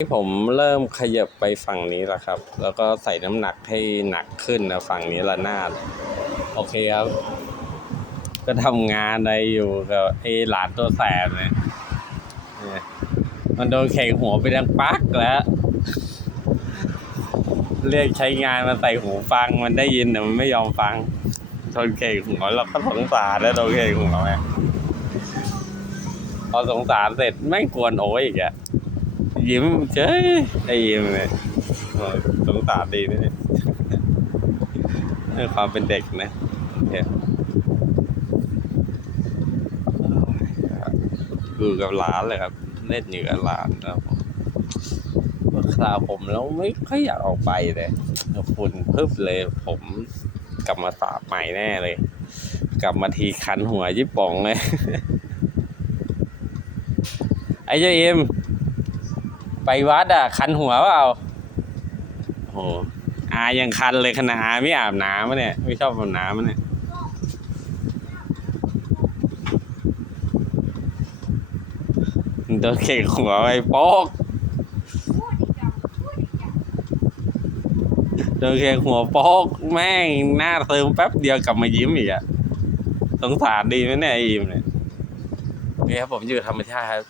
ที่ผมเริ่มขยับไปฝั่งนี้แล้วครับ แล้วก็ใส่น้ำหนักให้หนักขึ้นนะฝั่งนี้ละนาด โอเคครับ ก็ทำงานอะไรอยู่กับไอ้หลานตัวแสบเนี่ยมันโดนเข่งหัวไปดังปักแล้ว เรียกใช้งานมาใส่หูฟังมันได้ยินแต่มันไม่ยอมฟังโดนเข่งหัวเราก็สงสารแล้วโดนเข่งหัวไงพอสงสารเสร็จไม่กวนโอ้ยอีกอะ ยิ้มเจ้ยไอ้ยิ้มเลยโอ้ยสงสารดีนะเนี่ยความเป็นเด็กนะเนี่ยอยู่กับหลานเลยครับ เล่นอยู่กับหลานครับผมคราวผมแล้วไม่ค่อยอยากออกไปเลยฝุ่นเพึบเลยผมกลับมาสาบใหม่แน่เลย กลับมาทีคันหัวยิบป่องเลย ไอ้เจ้าเอ็ม ไปวัดอะ คันหัวเปล่าโอ้โหอายังคันเลยขนาดอาไม่อาบน้ำอะเนี่ย ไม่ชอบอาบน้ำอะเนี่ยโดนเข่งหัวไปโป๊กโดนเข่งหัวโป๊กแม่งหน้าเติมแป๊บเดียวกลับมายิ้มอีกอะสงสารดีไหมเนี่ยไอ้อิมเนี่ยนี่ครับผมอยู่ธรรมชาติครับ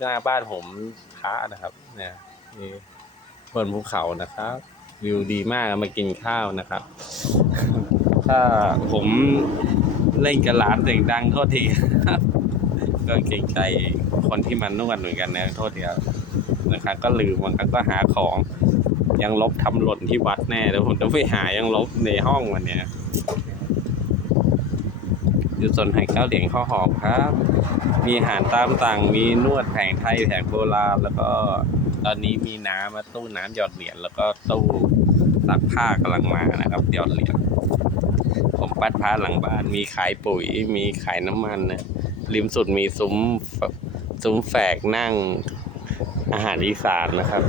หน้าบ้านผมค้านะครับ เนี่ยนี่บนภูเขานะครับ วิวดีมากมากินข้าวนะครับ ถ้าผมเล่นกับหลานเสียงดังโทษทีครับก็เกรงใจคนที่มันนวดเหมือนกันนะโทษทีครับนะครับก็ลืมบางครั้งก็หาของยังลบทำหล่นที่วัดแน่เดี๋ยวผมจะไปหายังลบในห้องวันเนี้ย อยู่ส่วนไห่ข้าเหลียงข้าวหอมครับ มีอาหารตามสั่ง มีนวดแผงไทยแผงโบราณ แล้วก็ตอนนี้มีน้ำมาตู้น้ำหยอดเหรียญแล้วก็ตู้ซักผ้ากำลังมานะครับหยอดเหรียญผมปัดผ้าหลังบ้าน มีขายปุ๋ย มีขายน้ำมันนะริมสุดมีซุ้มซุ้มแฝกนั่งอาหารอีสานนะครับ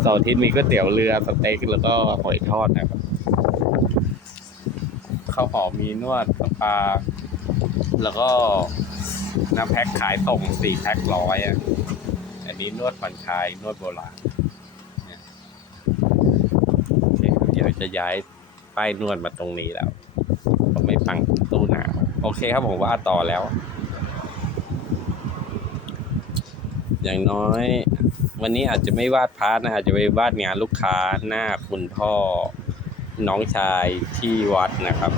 เสาร์อาทิตย์มีก๋วยเตี๋ยวเรือสเต็กแล้วก็หอยทอดนะครับ ข้าวหอมมีนวดสปา แล้วก็น้ำแพ็คขายส่งสี่แพ็คร้อยอะ อันนี้นวดผ่อนคลายนวดโบราณเนี่ยเดี๋ยวจะย้ายป้ายนวดมาตรงนี้แล้ว ผมไม่ฟังตู้หนาวโอเคครับผมว่าต่อแล้ว อย่างน้อย วันนี้อาจจะไม่วาดพาร์ทนะอาจจะไปวาดงานลูกค้าหน้าคุณพ่อ น้องชายที่วัดนะครับ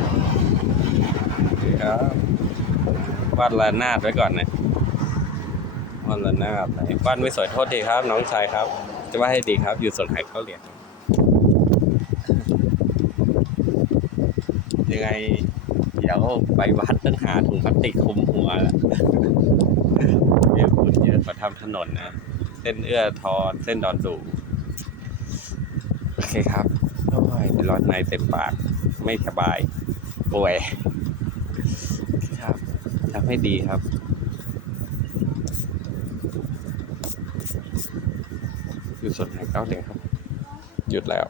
ครับวาดระนาดไว้ก่อนนะวาดระนาดไหนวาดไม่สวยโทษทีครับ น้องชายครับ จะว่าให้ดีครับ อยู่ส่วนไหนเขาเหรียญยังไงเดี๋ยวไปวัดต้องหาถุงพลาสติกคลุมหัวแล้วเยอะฝุ่นเยอะกว่าทำถนนนะ เส้นเอื้อทอนเส้นดอนสูโอเคครับ โอ้ยร้อนในเต็มปาก ไม่สบาย ป่วย ครับทำให้ดีครับ อยู่ส่วนไหนเก้าเดียครับ หยุดแล้ว